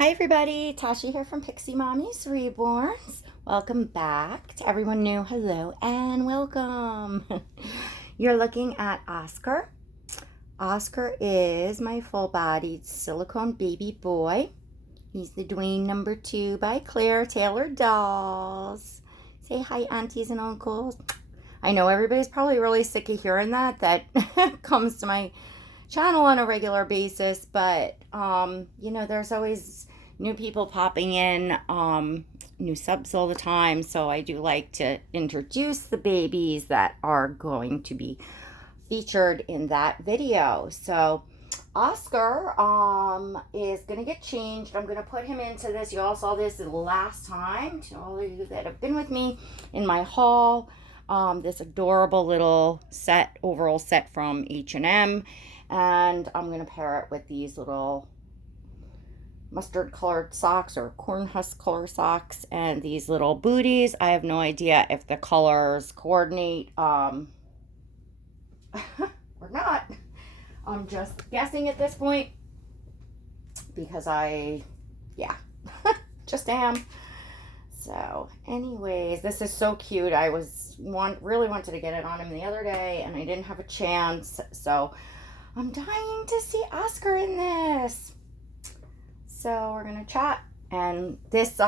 Hi everybody, Tasha here from Pixie Mommy's Reborns. Welcome back. To everyone new, hello and welcome. You're looking at Oscar. Oscar is my full-bodied silicone baby boy. He's the Dwayne number 2 by Claire Taylor Dolls. Say hi, aunties and uncles. I know everybody's probably really sick of hearing that comes to my channel on a regular basis, but there's always new people popping in, new subs all the time, so I do like to introduce the babies that are going to be featured in that video. So Oscar is gonna get changed. I'm gonna put him into this. You all saw this the last time, to all of you that have been with me in my haul. This adorable little overall set from H&M, and I'm gonna pair it with these little mustard colored socks or corn husk color socks and these little booties. I have no idea if the colors coordinate or not. I'm just guessing at this point because just am. So anyways, this is so cute. I really wanted to get it on him the other day and I didn't have a chance, so I'm dying to see Oscar in this. So we're gonna chat. And this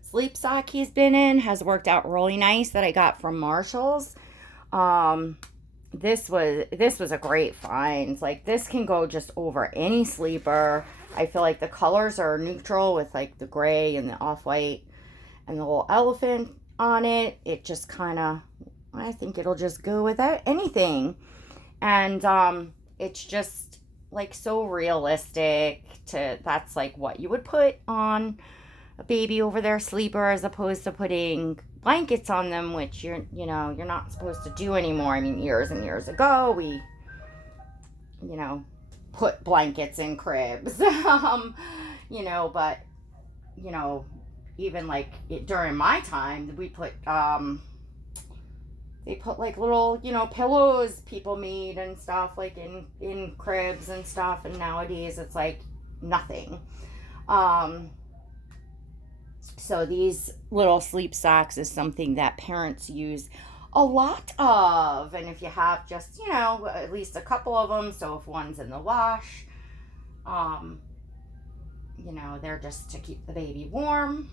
sleep sock he's been in has worked out really nice, that I got from Marshall's. This was a great find. Like, this can go just over any sleeper. I feel like the colors are neutral with like the gray and the off-white and the little elephant on it. It just kind of, I think it'll just go without anything. And it's just like so realistic that's like what you would put on a baby over their sleeper, as opposed to putting blankets on them, which you're not supposed to do anymore. I mean, years and years ago we put blankets in cribs. But even like during my time, we put they put like little pillows people made and stuff, like in cribs and stuff, and nowadays it's like nothing. So these little sleep socks is something that parents use a lot of, and if you have just at least a couple of them, so if one's in the wash, they're just to keep the baby warm.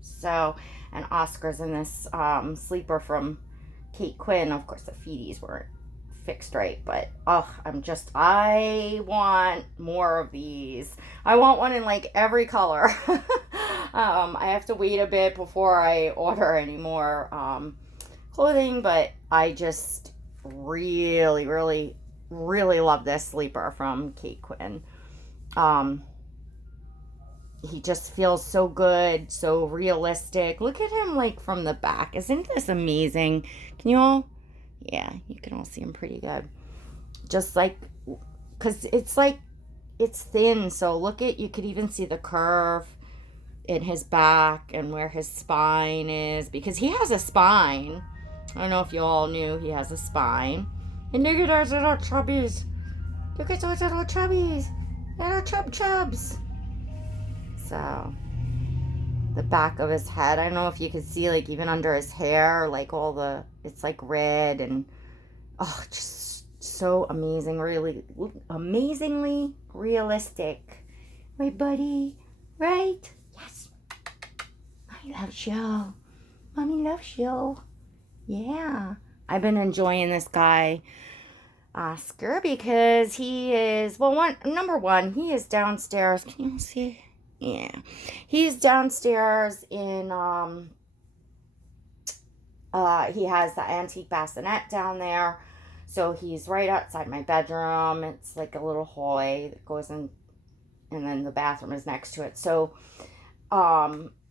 So, and Oscar's in this sleeper from Kate Quinn. Of course the feeties weren't fixed right, but I want more of these. I want one in like every color. I have to wait a bit before I order any more clothing, but I just really, really, really love this sleeper from Kate Quinn. He just feels so good, so realistic. Look at him like from the back. Isn't this amazing? Can you all? Yeah, you can all see him pretty good. Just like, because it's thin, so you could even see the curve in his back and where his spine is, because he has a spine. I don't know if you all knew he has a spine. And look at those little chubbies. Look at those little chubbies. Little chubs. So, the back of his head, I don't know if you could see, like, even under his hair, like it's like red, and just so really amazingly realistic. Right, buddy? Right? Yes. Mommy loves you. Mommy loves you. Yeah. I've been enjoying this guy, Oscar, because he is, number one, he is downstairs. Can you see? Yeah, he's downstairs in he has the antique bassinet down there, so he's right outside my bedroom. It's like a little hallway that goes in, and then the bathroom is next to it. So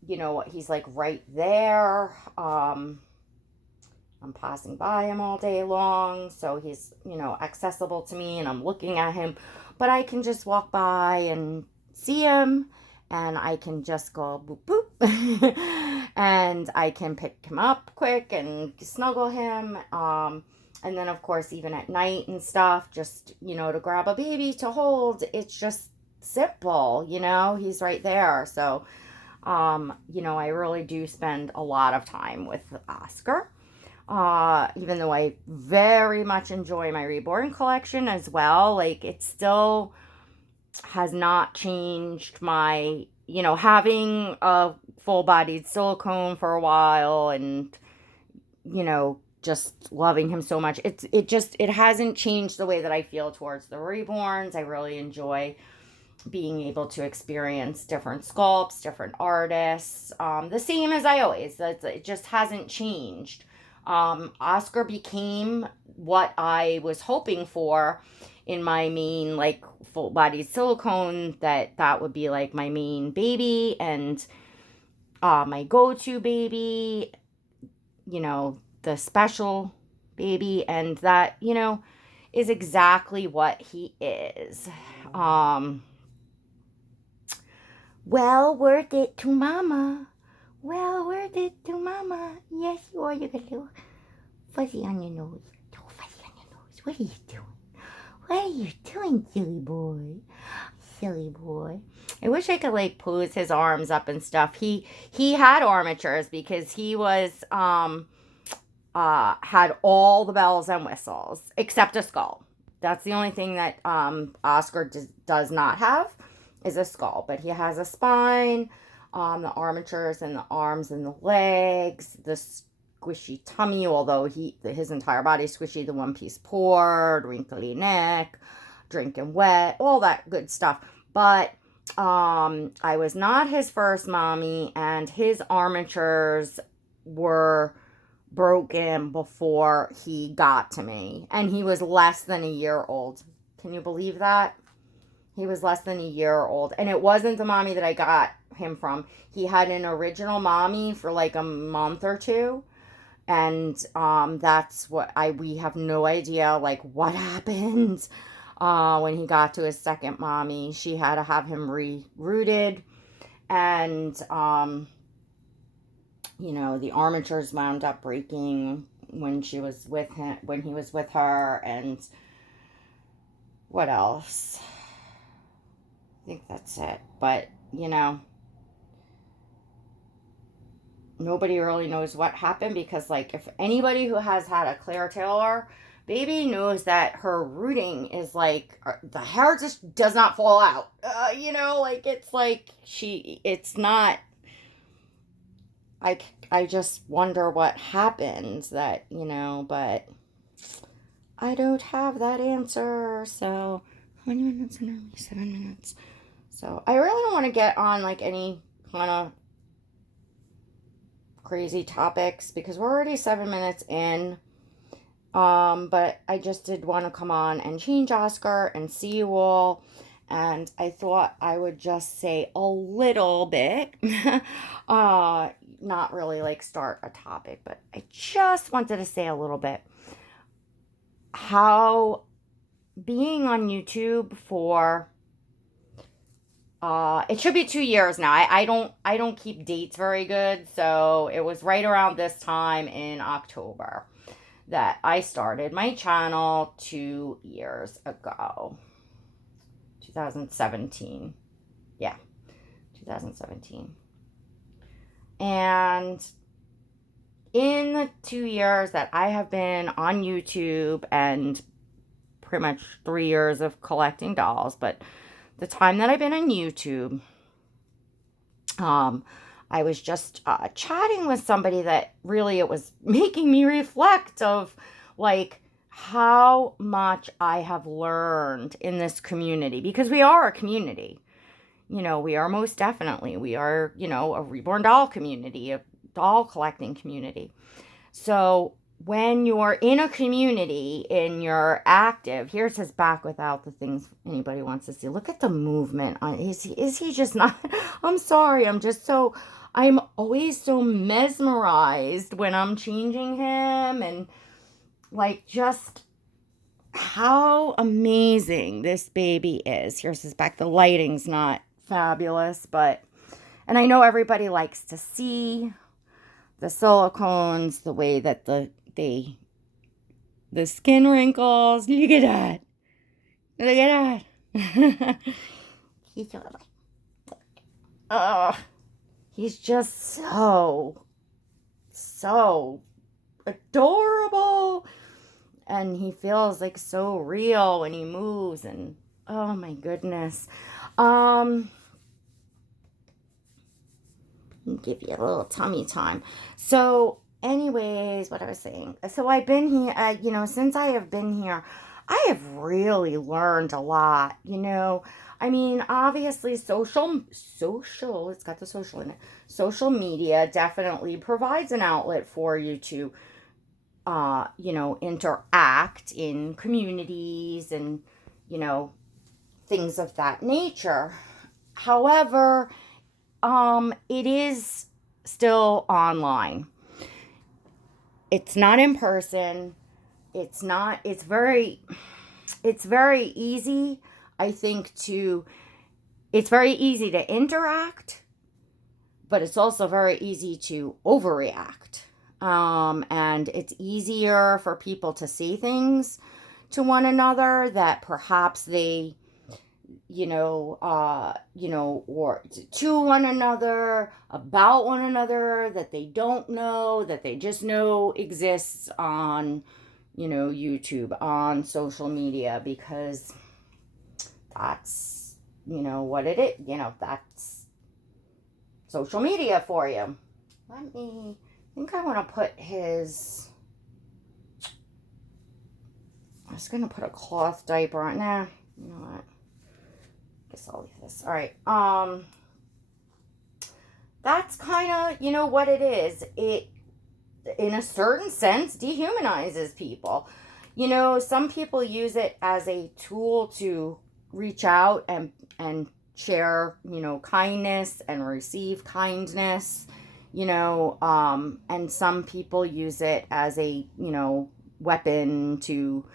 he's like right there. I'm passing by him all day long, so he's accessible to me, and I'm looking at him, but I can just walk by and see him, and I can just go boop boop and I can pick him up quick and snuggle him, and then of course even at night and stuff, just to grab a baby to hold. It's just simple, he's right there. So, I really do spend a lot of time with Oscar. Even though I very much enjoy my reborn collection as well, like it still has not changed my, having a full bodied silicone for a while and, just loving him so much. It hasn't changed the way that I feel towards the reborns. I really enjoy being able to experience different sculpts, different artists, the same as I always. It just hasn't changed. Oscar became what I was hoping for in my main, like, full body silicone, that would be like my main baby and my go-to baby, the special baby, and that, is exactly what he is. Well, worth it to mama. Well, worth it to mama. Yes, you are. You got a little fuzzy on your nose. Little fuzzy on your nose. What are you doing? What are you doing, silly boy? Silly boy. I wish I could, like, pose his arms up and stuff. He had armatures because he was had all the bells and whistles except a skull. That's the only thing that Oscar does not have is a skull, but he has a spine, the armatures and the arms and the legs, the squishy tummy, although his entire body is squishy, the one piece poured, wrinkly neck, drinking wet, all that good stuff. But I was not his first mommy, and his armatures were broken before he got to me, and he was less than a year old. Can you believe that? He was less than a year old, and it wasn't the mommy that I got him from. He had an original mommy for like a month or two, and that's what we have no idea, like, what happened when he got to his second mommy. She had to have him rooted, and the armatures wound up breaking when he was with her, and what else? I think that's it. But, nobody really knows what happened because, like, if anybody who has had a Claire Taylor baby knows that her rooting is like, the hair just does not fall out. Like, it's like it's not, I just wonder what happens that, but I don't have that answer. So, how many minutes in are we? 7 minutes. So, I really don't want to get on, like, any kind of crazy topics because we're already 7 minutes in. But I just did want to come on and change Oscar and see you all. And I thought I would just say a little bit, not really like start a topic, but I just wanted to say a little bit how being on YouTube for it should be 2 years now. I don't keep dates very good, so it was right around this time in October that I started my channel 2 years ago. 2017. Yeah, 2017. And in the 2 years that I have been on YouTube, and pretty much 3 years of collecting dolls, but the time that I've been on YouTube, I was just chatting with somebody that really, it was making me reflect of, like, how much I have learned in this community, because we are a community. We are most definitely. We are, a reborn doll community, a doll collecting community. So when you're in a community and you're active, here's his back without the things anybody wants to see. Look at the movement. Is he just not? I'm sorry. I'm always so mesmerized when I'm changing him, and, like, just how amazing this baby is. Here's his back. The lighting's not fabulous, and I know everybody likes to see the silicones, the way that the skin wrinkles. Look at that. Look at that. He's just so adorable. And he feels like so real when he moves, and oh my goodness. Give you a little tummy time. So anyways, what I was saying. So I've been here, since I have been here, I have really learned a lot, I mean, obviously social, it's got the social in it. Social media definitely provides an outlet for you to, interact in communities and, things of that nature. However, it is still online. It's not in person. It's very easy, I think, it's very easy to interact, but it's also very easy to overreact. And it's easier for people to say things to one another that perhaps they, or to one another, about one another, that they don't know, that they just know exists on, YouTube, on social media, because that's, what it is, that's social media for you. I think I want to put I was going to put a cloth diaper on. Nah, you know what? Guess I'll leave this. All right. That's kind of, what it is. It, in a certain sense, dehumanizes people. Some people use it as a tool to reach out and share, kindness and receive kindness, and some people use it as a, weapon to,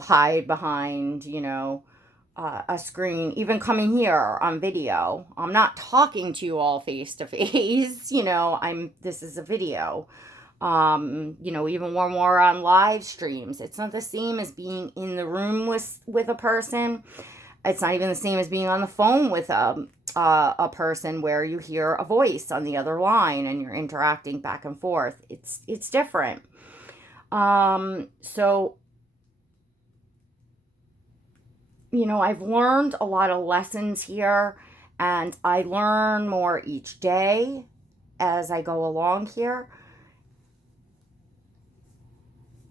hide behind, a screen, even coming here on video. I'm not talking to you all face to face, this is a video. Even when we're on live streams, it's not the same as being in the room with a person. It's not even the same as being on the phone with a person where you hear a voice on the other line and you're interacting back and forth. It's different. So, I've learned a lot of lessons here, and I learn more each day as I go along here.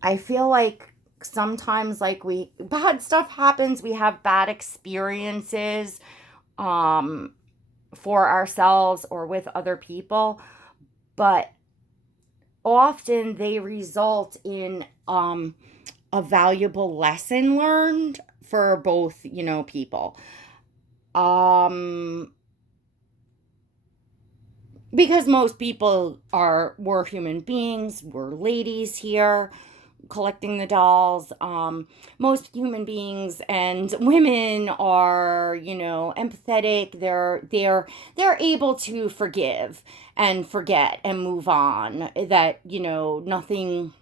I feel like sometimes, bad stuff happens, we have bad experiences for ourselves or with other people, but often they result in a valuable lesson learned for both, people. Because most people we're human beings, we're ladies here collecting the dolls. Most human beings and women are, empathetic. They're able to forgive and forget and move on. That, nothing,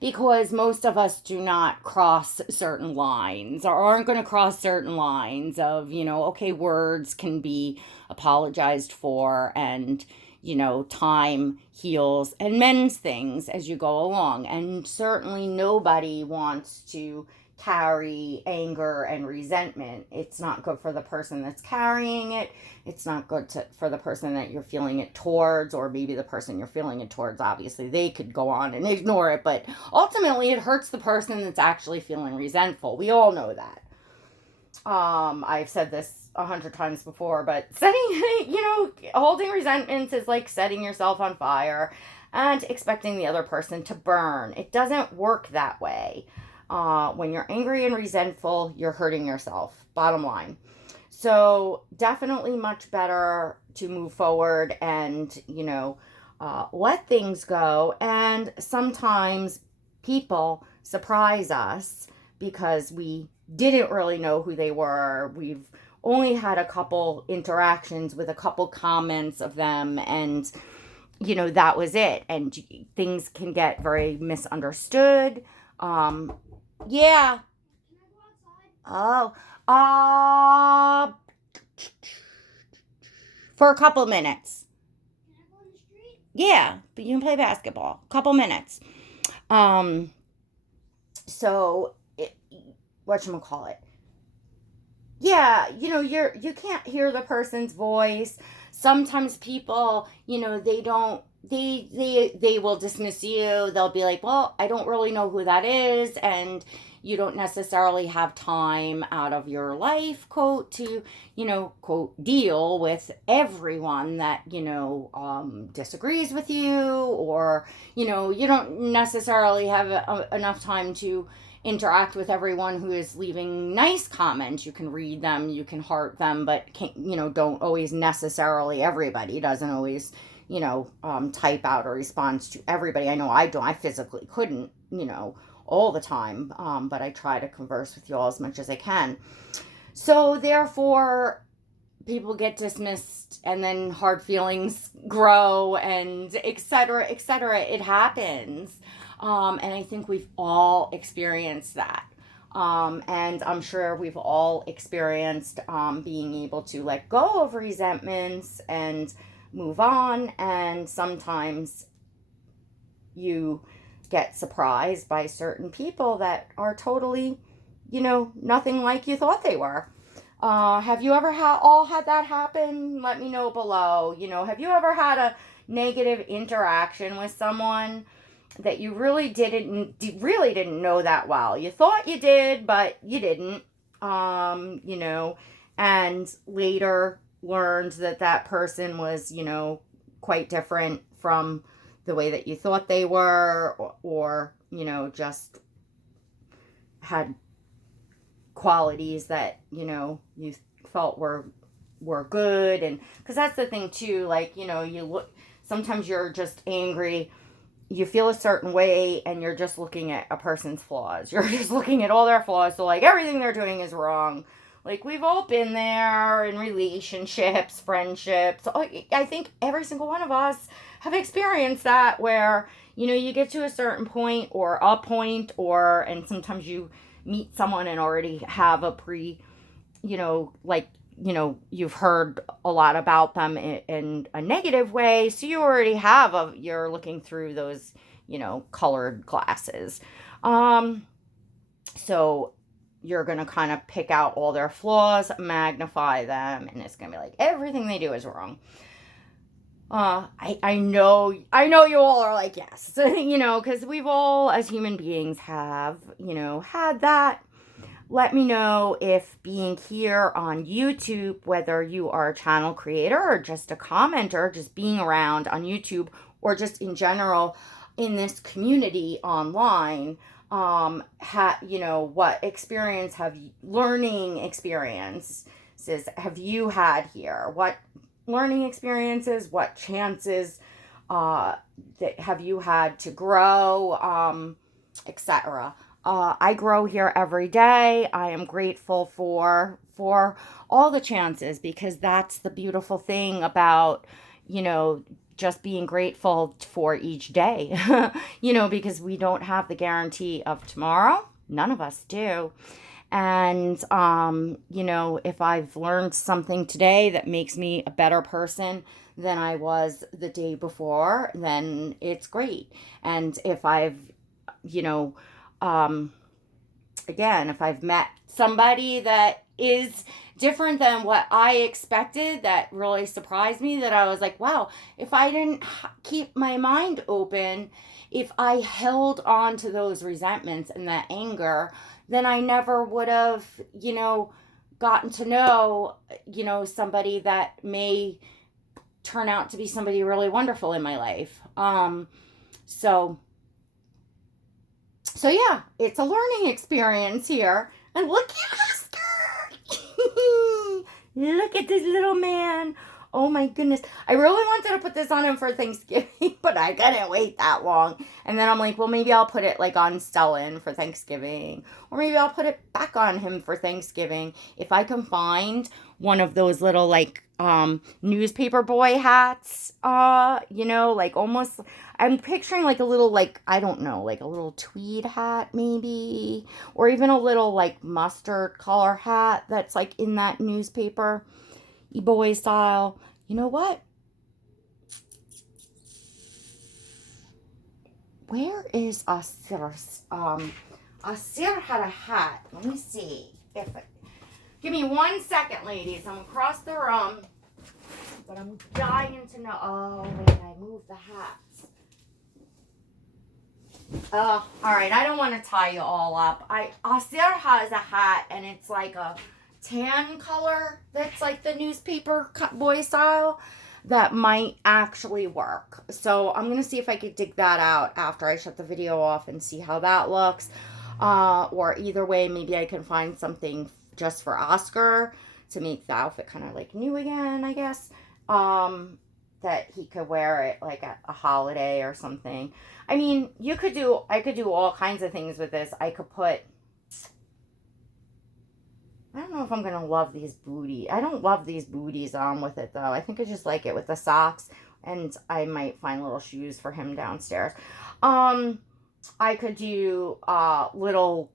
because most of us do not cross certain lines or aren't going to cross certain lines of, okay, words can be apologized for, and, time heals and mends things as you go along. And certainly nobody wants to carry anger and resentment. It's not good for the person that's carrying it. It's not good for the person that you're feeling it towards, or maybe the person you're feeling it towards, obviously, they could go on and ignore it, but ultimately it hurts the person that's actually feeling resentful. We all know that. I've said this 100 times before, but holding resentments is like setting yourself on fire and expecting the other person to burn. It doesn't work that way. When you're angry and resentful, you're hurting yourself, bottom line. So definitely much better to move forward and, let things go. And sometimes people surprise us because we didn't really know who they were. We've only had a couple interactions with a couple comments of them, and, that was it. And things can get very misunderstood. Yeah. Oh, Uh, for a couple minutes. Can I go on the street? Yeah, but you can play basketball. Couple minutes. Um, so, whatchamacallit? Yeah, you can't hear the person's voice. Sometimes people, they will dismiss you. They'll be like, well, I don't really know who that is, and you don't necessarily have time out of your life, quote, to, quote, deal with everyone that, disagrees with you, or, you don't necessarily have enough time to interact with everyone who is leaving nice comments. You can read them, you can heart them, but don't always necessarily, everybody doesn't always, type out a response to everybody. I know I don't. I physically couldn't, all the time, but I try to converse with you all as much as I can. So therefore, people get dismissed, and then hard feelings grow, and et cetera, et cetera. It happens. And I think we've all experienced that. And I'm sure we've all experienced being able to let go of resentments and move on. And sometimes you get surprised by certain people that are totally, nothing like you thought they were. Have you ever all had that happen? Let me know below. Have you ever had a negative interaction with someone that you really didn't know that well? You thought you did, but you didn't. And later learned that person was, quite different from the way that you thought they were, or just had qualities that, you felt were good. And because that's the thing too, like, you look, sometimes you're just angry, you feel a certain way, and you're just looking at a person's flaws. You're just looking at all their flaws. So, like, everything they're doing is wrong. Like, we've all been there in relationships, friendships. I think every single one of us have experienced that, where, you get to a certain point, or a point, and sometimes you meet someone and already have a you've heard a lot about them in a negative way. So you already have you're looking through those, colored glasses. So you're going to kind of pick out all their flaws, magnify them, and it's going to be like everything they do is wrong. I know you all are like, yes, because we've all, as human beings, have, had that. Let me know if being here on YouTube, whether you are a channel creator or just a commenter, just being around on YouTube, or just in general in this community online, what experience learning experiences have you had here? What learning experiences, what chances that have you had to grow, etc. I grow here every day. I am grateful for all the chances, because that's the beautiful thing about, just being grateful for each day, because we don't have the guarantee of tomorrow. None of us do. And, if I've learned something today that makes me a better person than I was the day before, then it's great. And if I've, again, if I've met somebody that is different than what I expected, that really surprised me, that I was like, wow, if I didn't keep my mind open, if I held on to those resentments and that anger, then I never would have, gotten to know, somebody that may turn out to be somebody really wonderful in my life. So yeah, it's a learning experience here. And look at Oscar! Look at this little man. Oh my goodness. I really wanted to put this on him for Thanksgiving, but I couldn't wait that long. And then I'm like, well, maybe I'll put it like on Stellan for Thanksgiving. Or maybe I'll put it back on him for Thanksgiving. If I can find one of those little like newspaper boy hats, you know, like almost, I'm picturing like a little, like, I don't know, like a little tweed hat maybe, or even a little like mustard color hat that's like in that newspaper boy style. You know what? Where is Asir? Asir had a hat. Let me see if it, give me 1 second, ladies. I'm across the room, but I'm dying to know. Oh, wait, I moved the hats. All right, I don't want to tie you all up. Asir has a hat, and it's like a tan color that's like the newspaper boy style that might actually work. So I'm going to see if I could dig that out after I shut the video off and see how that looks. Or either way, maybe I can find something just for Oscar to make the outfit kind of like new again, I guess. That he could wear it like at a holiday or something. I mean, I could do all kinds of things with this. I could put, I don't know if I'm going to love these booties. I don't love these booties on with it, though. I think I just like it with the socks. And I might find little shoes for him downstairs. I could do little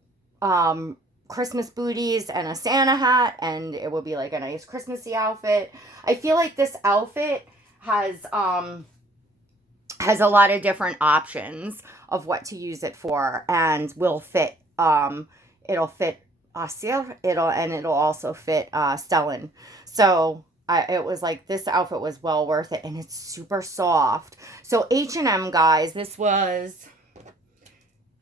Christmas booties and a Santa hat. And it would be like a nice Christmassy outfit. I feel like this outfit has a lot of different options of what to use it for. And will fit, it'll fit Asir, it'll also fit Stellan. So it was like, this outfit was well worth it, and it's super soft. So H&M, guys, this was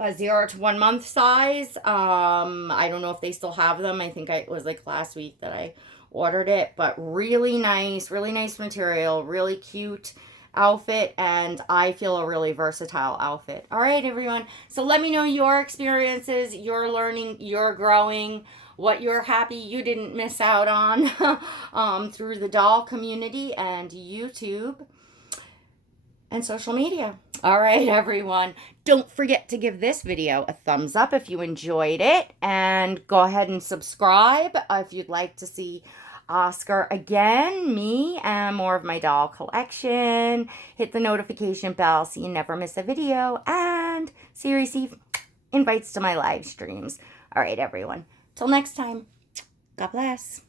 a 0 to 1 month size. I don't know if they still have them. I think it was like last week that I ordered it, but really nice material, really cute outfit, and I feel a really versatile outfit. All right, everyone. So let me know your experiences, your learning, your growing, what you're happy you didn't miss out on through the doll community and YouTube and social media. All right, everyone. Don't forget to give this video a thumbs up if you enjoyed it, and go ahead and subscribe if you'd like to see Oscar again, me, and more of my doll collection. Hit the notification bell so you never miss a video, and so you receive invites to my live streams. All right, everyone. Till next time, God bless.